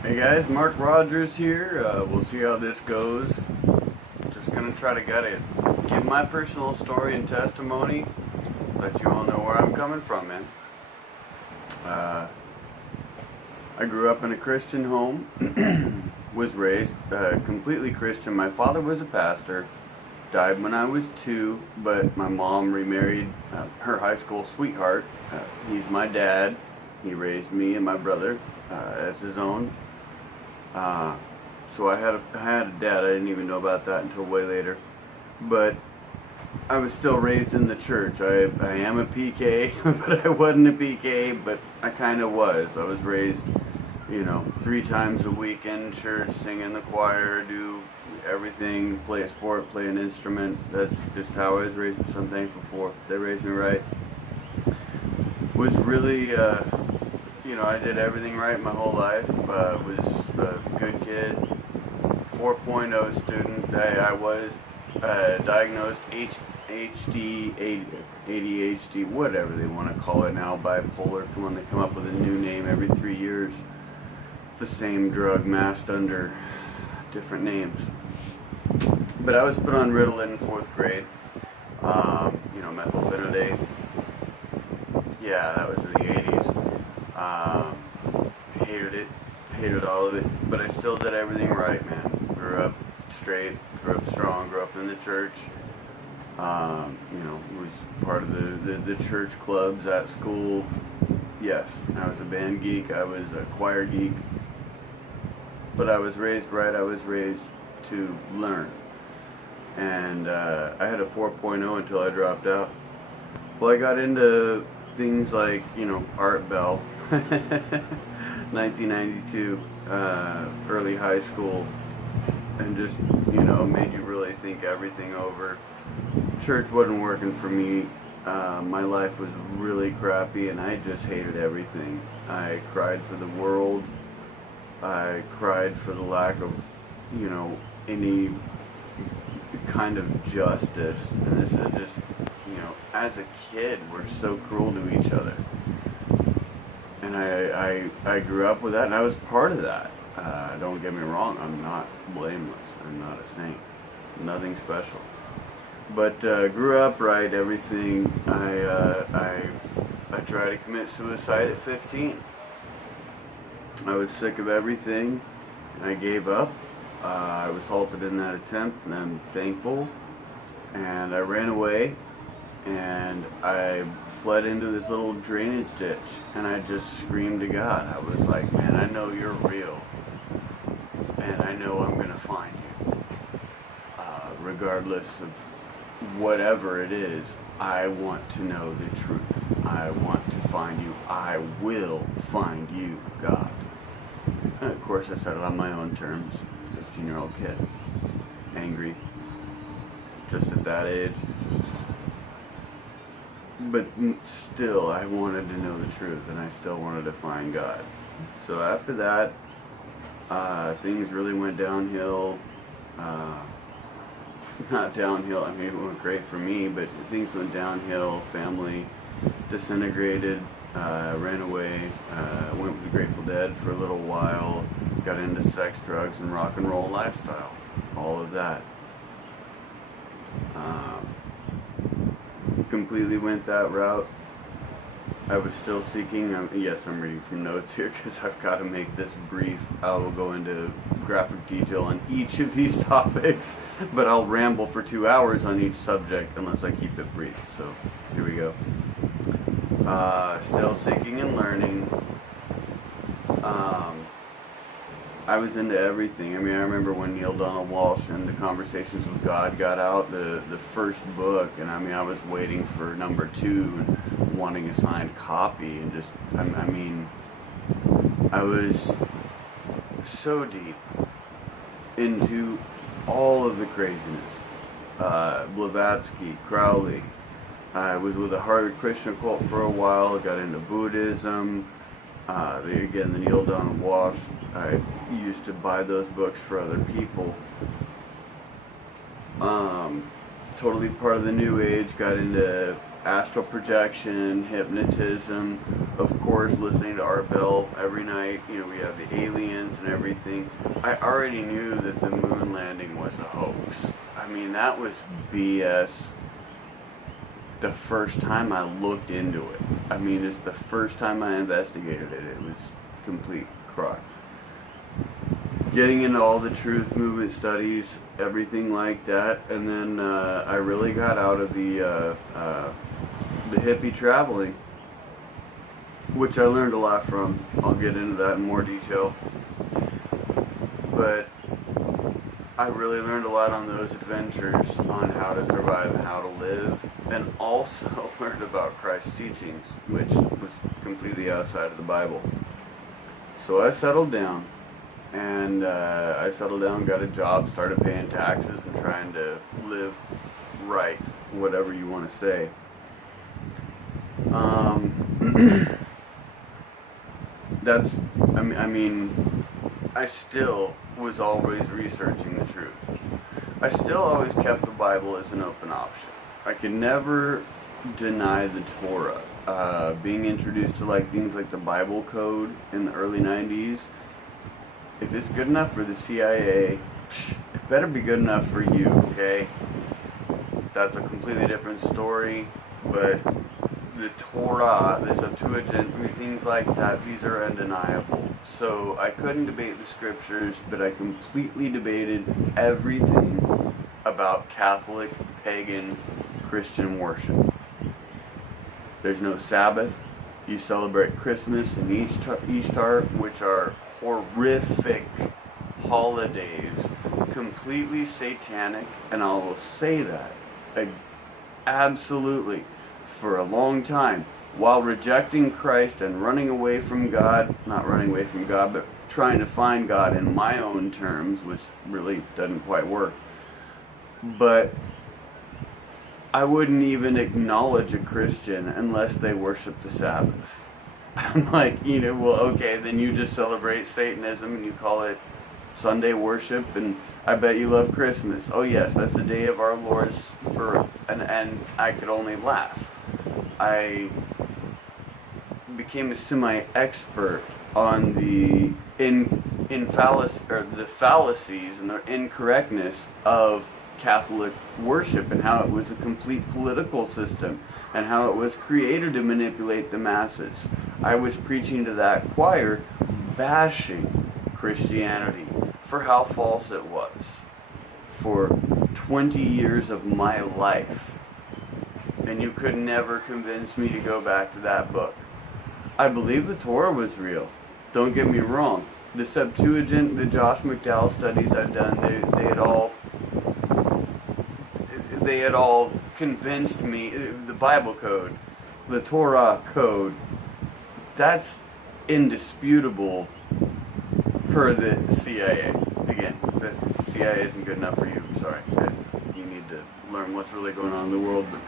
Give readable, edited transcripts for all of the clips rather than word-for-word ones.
Hey guys, Mark Rogers here. We'll see how this goes. Just gonna try to give my personal story and testimony, let you all know where I'm coming from, man. Uh, I grew up in a Christian home, was raised completely Christian. My father was a pastor, died when I was 2, but my mom remarried her high school sweetheart. He's my dad. He raised me and my brother as his own. So I had a dad. I didn't even know about that until way later. But I was still raised in the church. I am a PK, but I wasn't a PK, but I kind of was. I was raised, 3 times a week in church, sing in the choir, do everything, play a sport, play an instrument. That's just how I was raised, which I'm thankful for. They raised me right. Was really, I did everything right my whole life. Was a good kid, 4.0 student. I was diagnosed ADHD, whatever they want to call it now, bipolar. They come up with a new name every 3 years. It's the same drug masked under different names. But I was put on Ritalin in 4th grade. Methylphenidate. Yeah, that was in the 80s. Hated it, hated all of it, but I still did everything right, man. Grew up straight, grew up strong, grew up in the church. Was part of the church clubs at school. Yes, I was a band geek, I was a choir geek, but I was raised right. I was raised to learn. And I had a 4.0 until I dropped out. Well, I got into things like, Art Bell, 1992, early high school, and just, made you really think everything over. Church wasn't working for me. My life was really crappy, and I just hated everything. I cried for the world. I cried for the lack of, any kind of justice. And this is just, as a kid, we're so cruel to each other. And I grew up with that, and I was part of that. Don't get me wrong, I'm not blameless. I'm not a saint. Nothing special. But grew up right, everything. I tried to commit suicide at 15. I was sick of everything, and I gave up. I was halted in that attempt, and I'm thankful. And I ran away, and I fled into this little drainage ditch, and I just screamed to God. I was like, man, I know you're real, and I know I'm going to find you. Regardless of whatever it is, I want to know the truth. I want to find you. I will find you, God. And of course, I said it on my own terms. 15-year-old kid. Angry. Just at that age. But still, I wanted to know the truth, and I still wanted to find God. So after that, things really went downhill. Not downhill, I mean, it went great for me, but things went downhill. Family disintegrated. Ran away. Went with the Grateful Dead for a little while. Got into sex, drugs, and rock and roll lifestyle. All of that. Completely went that route. I was still seeking. Yes, I'm reading from notes here because I've got to make this brief. I will go into graphic detail on each of these topics, but I'll ramble for 2 hours on each subject unless I keep it brief. So here we go. Still seeking and learning. I was into everything. I mean, I remember when Neil Donald Walsh and the Conversations with God got out, the first book, and I mean, I was waiting for number 2 and wanting a signed copy, and just, I was so deep into all of the craziness. Blavatsky, Crowley. I was with a Harvard Krishna cult for a while, got into Buddhism. Again, the Neil Donald Walsh. I used to buy those books for other people. Totally part of the New Age. Got into astral projection, hypnotism, of course, listening to Art Bell every night. You know, we have the aliens and everything. I already knew that the moon landing was a hoax. I mean, that was BS the first time I looked into it. I mean, it's the first time I investigated it. It was complete crock. Getting into all the truth movement studies, everything like that, and then I really got out of the hippie traveling, which I learned a lot from. I'll get into that in more detail. But I really learned a lot on those adventures on how to survive and how to live, and also learned about Christ's teachings, which was completely outside of the Bible. So I settled down, and got a job, started paying taxes, and trying to live right, whatever you want to say. I still was always researching the truth. I still always kept the Bible as an open option. I could never deny the Torah. Being introduced to things like the Bible Code in the early 90s, if it's good enough for the CIA, it better be good enough for you, okay? That's a completely different story, but the Torah, the Septuagint, things like that, these are undeniable. So I couldn't debate the scriptures, but I completely debated everything about Catholic, pagan, Christian worship. There's no Sabbath. You celebrate Christmas and Easter, which are horrific holidays, completely satanic, and I will say that absolutely for a long time, while rejecting Christ and running away from God, not running away from God, but trying to find God in my own terms, which really doesn't quite work. But I wouldn't even acknowledge a Christian unless they worship the Sabbath. I'm like, well, okay, then you just celebrate Satanism and you call it Sunday worship, and I bet you love Christmas. Oh yes, that's the day of our Lord's birth, and I could only laugh. I became a semi-expert on the fallacies and the incorrectness of Catholic worship, and how it was a complete political system, and how it was created to manipulate the masses. I was preaching to that choir, bashing Christianity for how false it was for 20 years of my life. And you could never convince me to go back to that book. I believe the Torah was real. Don't get me wrong. The Septuagint, the Josh McDowell studies I've done, they had all convinced me. The Bible Code, the Torah Code, that's indisputable per the CIA. Again, the CIA isn't good enough for you. I'm sorry. You need to learn what's really going on in the world. But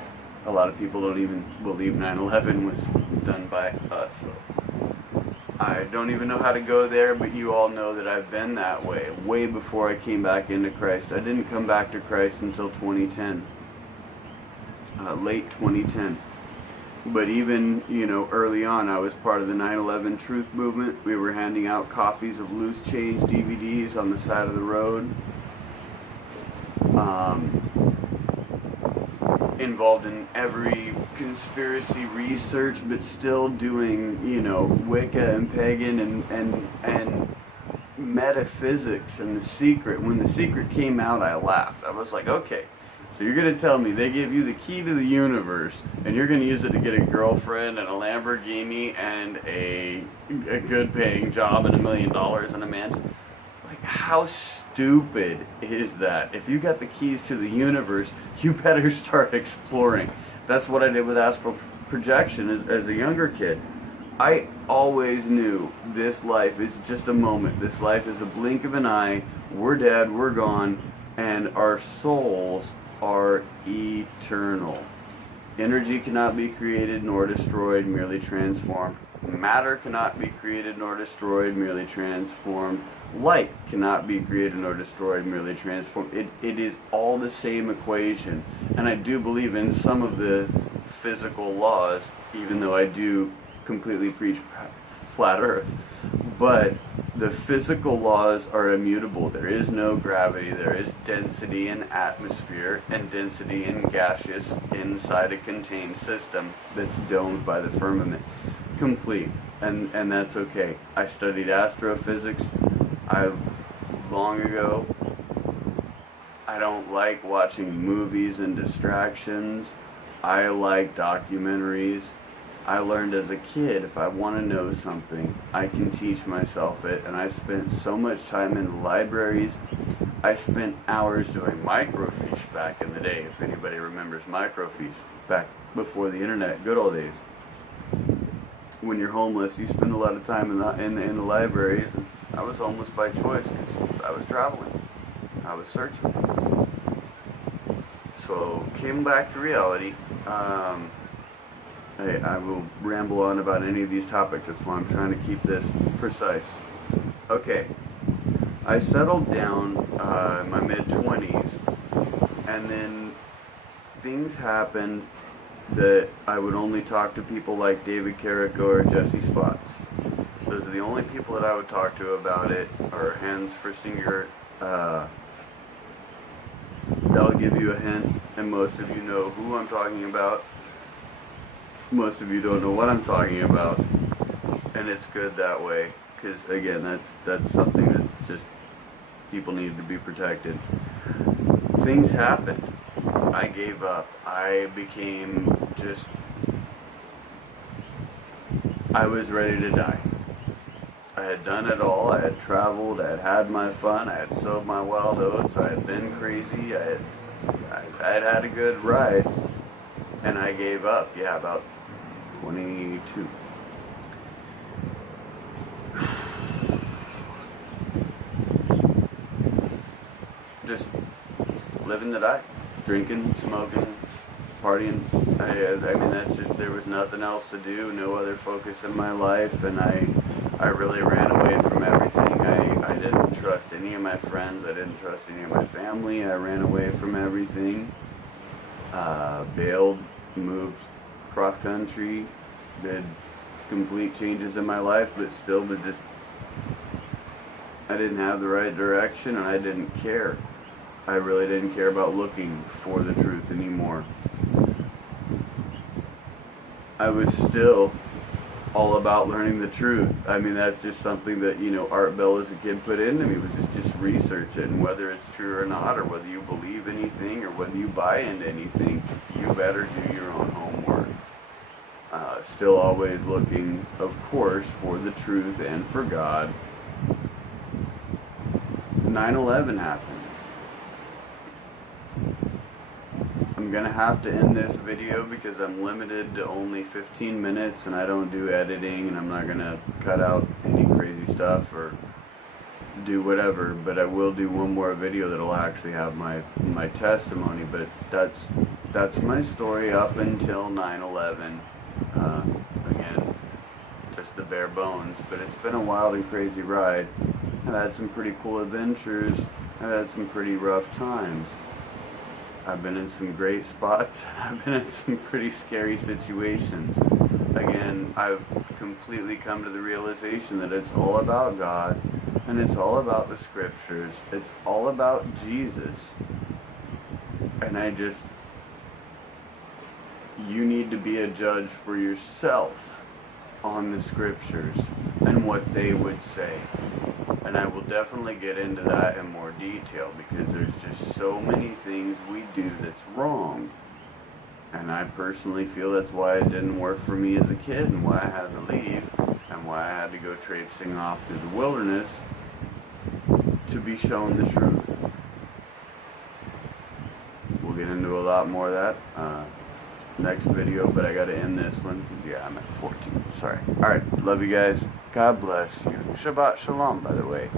a lot of people don't even believe 9/11 was done by us. So I don't even know how to go there, but you all know that I've been that way before I came back into Christ. I didn't come back to Christ until 2010, late 2010. But even, early on, I was part of the 9/11 Truth Movement. We were handing out copies of Loose Change DVDs on the side of the road. Involved in every conspiracy research, but still doing, Wicca and pagan and metaphysics and The Secret. When The Secret came out, I laughed. I was like, okay, so you're going to tell me they give you the key to the universe, and you're going to use it to get a girlfriend and a Lamborghini and a good paying job and $1 million and a mansion? Like, how stupid is that? If you got the keys to the universe, you better start exploring. That's what I did with astral projection as a younger kid. I always knew this life is just a moment. This life is a blink of an eye. We're dead, we're gone, and our souls are eternal. Energy cannot be created nor destroyed, merely transformed. Matter cannot be created nor destroyed, merely transformed. Light cannot be created nor destroyed, merely transformed. It is all the same equation. And I do believe in some of the physical laws, even though I do completely preach flat earth. But the physical laws are immutable. There is no gravity. There is density in atmosphere and density in gaseous inside a contained system that's domed by the firmament. Complete. And that's okay. I studied astrophysics. Long ago. I don't like watching movies and distractions. I like documentaries. I learned as a kid, if I want to know something, I can teach myself it. And I spent so much time in libraries. I spent hours doing microfiche back in the day, if anybody remembers microfiche, back before the internet, good old days. When you're homeless, you spend a lot of time in the libraries. And I was homeless by choice because I was traveling. I was searching. So, came back to reality. I will ramble on about any of these topics. That's why I'm trying to keep this precise. Okay. I settled down in my mid-20s, and then things happened that I would only talk to people like David Carrico or Jesse Spots. Those are the only people that I would talk to about it, or Hans Friesinger. That'll give you a hint, and most of you know who I'm talking about. Most of you don't know what I'm talking about, and it's good that way, because again, that's something that just people need to be protected. Things happened. I gave up. I was ready to die. I had done it all. I had traveled. I had had my fun. I had sowed my wild oats. I had been crazy. I had had a good ride, and I gave up. Yeah, about 22. Just living to die. Drinking, smoking, partying. I mean, that's just, there was nothing else to do, no other focus in my life, and I really ran away from everything. I didn't trust any of my friends. I didn't trust any of my family. I ran away from everything. Bailed, moved cross country, did complete changes in my life, but still I didn't have the right direction, and I didn't care. I really didn't care about looking for the truth anymore. I was still all about learning the truth. I mean, that's just something that, Art Bell as a kid put into me, was just research it, and whether it's true or not, or whether you believe anything, or whether you buy into anything, you better do your own homework. Still always looking, of course, for the truth and for God. 9/11 happened. I'm gonna have to end this video because I'm limited to only 15 minutes, and I don't do editing, and I'm not gonna cut out any crazy stuff or do whatever, but I will do one more video that'll actually have my testimony. But that's my story up until 9/11. Again, just the bare bones, but it's been a wild and crazy ride. I've had some pretty cool adventures. I've had some pretty rough times. I've been in some great spots. I've been in some pretty scary situations. Again, I've completely come to the realization that it's all about God, and it's all about the scriptures. It's all about Jesus. And you need to be a judge for yourself on the scriptures and what they would say. And I will definitely get into that in more detail, because there's just so many things we do that's wrong. And I personally feel that's why it didn't work for me as a kid, and why I had to leave, and why I had to go traipsing off through the wilderness to be shown the truth. We'll get into a lot more of that next video, but I gotta end this one because I'm at 14. Sorry. Alright, love you guys. God bless you. Shabbat Shalom, by the way.